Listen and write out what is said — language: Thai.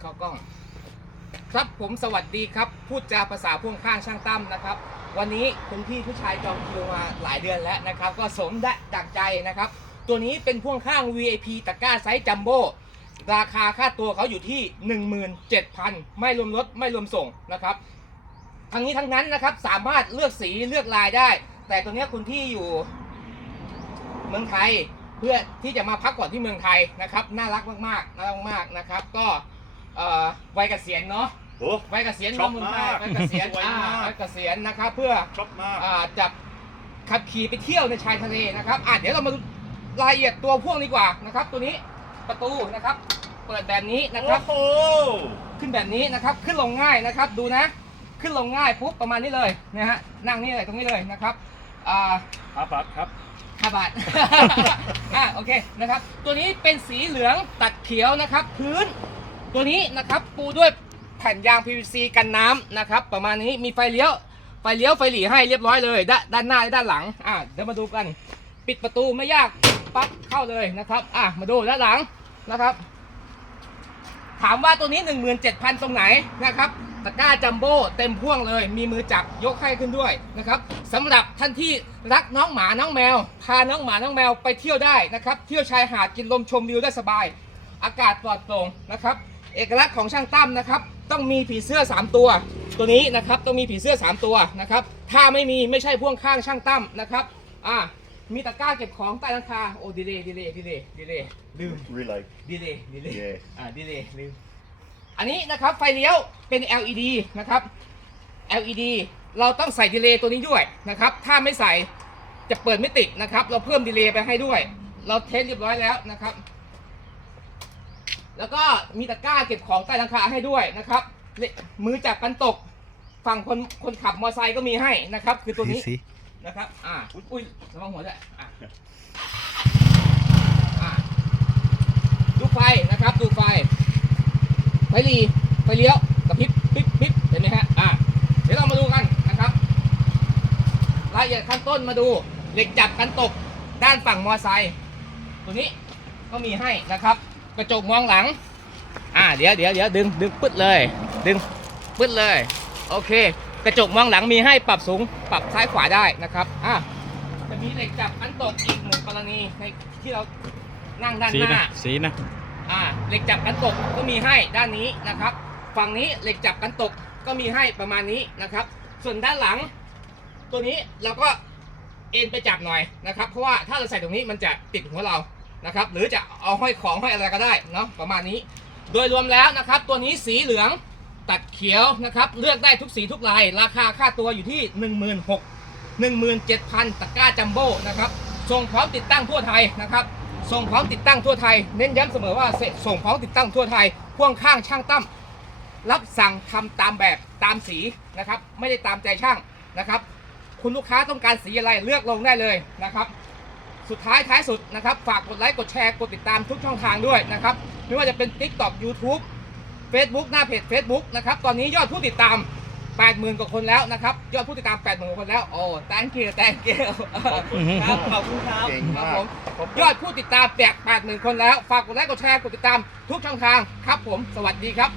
เข้ากล้อง ครับผมสวัสดีครับ พูดจาภาษาพ่วงข้างช่างตั้มนะครับ วันนี้คุณพี่ผู้ชายจองคิวมาหลายเดือนแล้วนะครับ ก็สมได้ดักใจนะครับ ตัวนี้เป็นพ่วงข้าง VIP ตะกร้าไซส์จัมโบ้ราคาค่าตัวเขาอยู่ที่ 17,000 ไม่รวมรถไม่รวมส่งนะครับ ทั้งนี้ทั้งนั้นนะครับสามารถเลือกสีเลือกลายได้ แต่ตัวนี้คุณพี่อยู่เมืองไทย พื่อที่จะมาพักผ่อนที่เมืองไทยนะครับ น่ารักมากๆน่ารักมากๆนะครับ ก็เอ่อวัยเกษียณเนาะโอ้ วัยเกษียณชอบเมืองไทมายกวัยเกษียณสวยอ่ามาก วัยเกษียณนะครับ เพื่อชอบมาก อ่าจะขับขี่ไปเที่ยวในชายทะเลนะครับอะเดี๋ยวเรามาดูรายละเอียดตัวพ่วงดีกว่านะครับ ตัวนี้ประตูนะครับ เปิดแบบนี้นะครับโอ้โห ขึ้นแบบนี้นะครับ ขึ้นลงง่ายนะครับ ดูนะ ขึ้นลงง่ายปุ๊บประมาณนี้เลยนะฮะ นั่งนี่เลยตรงนี้เลยนะครับ อ่าอาบัตครับ ห้าบาท อะโอเคนะครับ ตัวนี้เป็นสีเหลืองตัดเขียวนะครับ พื้น ตัวนี้นะครับปูด้วยแผ่นยาง PVC กันน้ำนะครับ ประมาณนี้มีไฟเลี้ยว ไฟเลี้ยวไฟหลีให้เรียบร้อยเลยด้านด้านหน้าและด้านหลัง อะเดี๋ยวมาดูกัน ปิดประตูไม่ยากปั๊บเข้าเลยนะครับ อะมาดูด้านหลังนะครับ ถามว่าตัวนี้ 17,000 ตรงไหนนะครับ ตะกร้าจัมโบ้เต็มพ่วงเลย มีมือจับยกให้ขึ้นด้วยนะครับสำหรับท่านที่รักน้องหมาน้องแมว พาน้องหมาน้องแมวไปเที่ยวได้นะครับ เที่ยวชายหาดกินลมชมวิวได้สบาย อากาศปลอดโปร่งนะครับ เอกลักษณ์ของช่างตั้มนะครับ ต้องมีผีเสื้อ 3 ตัว ตัวนี้นะครับต้องมีผีเสื้อ 3 ตัวนะครับ ถ้าไม่มีไม่ใช่พ่วงข้างช่างตั้มนะครับอ่ามีตะกร้าเก็บของใต้หลังคาโอ้ดีเลยดีเลยดีเลยดีเลยลืม relay ดีเลยดีเลย Yeah อ่าดีเลยลืม อันนี้นะครับไฟเลี้ยวเป็น LED นะครับ LED เราต้องใส่ดีเลย์ตัวนี้ด้วยนะครับ ถ้าไม่ใส่จะเปิดไม่ติดนะครับ เราเพิ่มดีเลย์ไปให้ด้วย เราเทสเรียบร้อยแล้วนะครับ แล้วก็มีตะกร้าเก็บของใต้หลังคาให้ด้วยนะครับเลมือจับกันตกฝั่งคนคนขับมอเตอร์ไซค์ก็มีให้นะครับ คือตัวนี้นะครับ อ่า อุ้ยอุ้ยระวังหัวด้วยอะอ่า ดูไฟนะครับ ดูไฟ ไฟหลีไฟเลี้ยวกระพริบปิ๊บปิ๊บเห็นไหมฮะอ่าเดี๋ยวเรามาดูกันนะครับรายละเอียดขั้นต้นมาดูเหล็กจับกันตกด้านฝั่งมอไซค์ตัวนี้ก็มีให้นะครับ กระจกมองหลัง อ่าเดี๋ยวเดี๋ยวเดี๋ยวดึงดึงปึ๊ดเลย ดึงปึ๊ดเลย โอเค กระจกมองหลังมีให้ปรับสูงปรับซ้ายขวาได้นะครับอะจะมีเหล็กจับกันตกอีกหนึ่งกรณีในที่เรานั่งด้านหน้าสีนะ อ่าเหล็กจับกันตกก็มีให้ด้านนี้นะครับ ฝั่งนี้เหล็กจับกันตกก็มีให้ประมาณนี้นะครับ ส่วนด้านหลัง ตัวนี้เราก็เอ็นไปจับหน่อยนะครับ เพราะว่าถ้าเราใส่ตรงนี้มันจะติดหัวเรานะครับ หรือจะเอาห้อยของห้อยอะไรก็ได้เนาะประมาณนี้ โดยรวมแล้วนะครับ ตัวนี้สีเหลืองตัดเขียวนะครับ เลือกได้ทุกสีทุกลาย ราคาค่าตัวอยู่ที่ 1 6 0 0 0 17,000ตะกร้าจัมโบ้นะครับส่งพร้อมติดตั้งทั่วไทยนะครับ ส่งพร้อมติดตั้งทั่วไทย เน้นย้ำเสมอว่าเสดส่งพร้อมติดตั้งทั่วไทย พ่วงข้างช่างตั้มรับสั่งทำตามแบบตามสีนะครับ ไม่ได้ตามใจช่างนะครับ คุณลูกค้าต้องการสีอะไรเลือกลงได้เลยนะครับ สุดท้ายท้ายสุดนะครับ ฝากกดไลค์กดแชร์กดติดตามทุกช่องทางด้วยนะครับไม่ว่าจะเป็น TikTok YouTube Facebook หน้าเพจ Facebook นะครับ ตอนนี้ยอดผู้ติดตาม 80,000กว่าคนแล้วนะครับ ยอดผู้ติดตาม80,000กว่าคนแล้ว โอ้ thank you thank you ครับขอบคุณครับเก่งครัมาบก ผมยอดผู้ติดตามแตก80,000คนแล้ว ฝากกดไลค์กดแชร์กดติดตามทุกช่องทางครับผมสวัสดีครับ